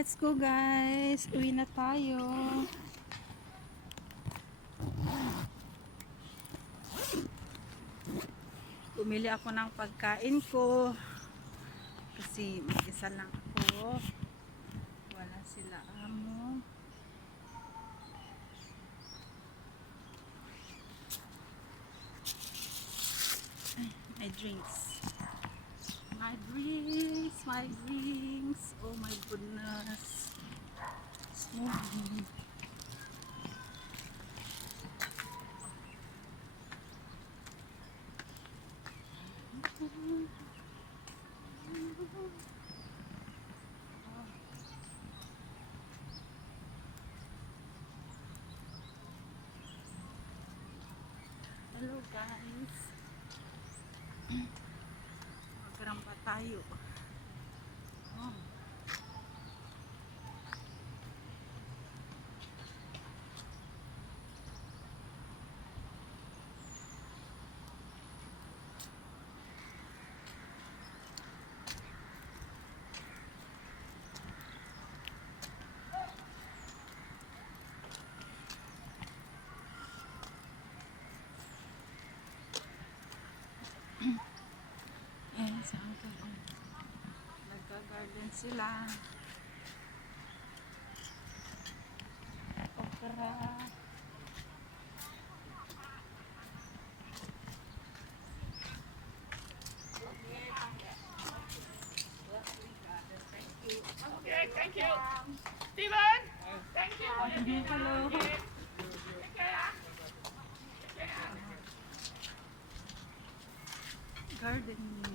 Let's go guys. Uwi na tayo. Bumili ako ng pagkain ko. Kasi mag-isa lang ako. Wala sila amo. My drinks. My drinks. My drinks. Oh my goodness. Smoothie. Hello guys. Magrampa tayo. Oh. Ayan, saan ka ba? Nagka-garden sila. Okra. Okay, thank you. Steven! Thank you. Hello. Take care. Gardening.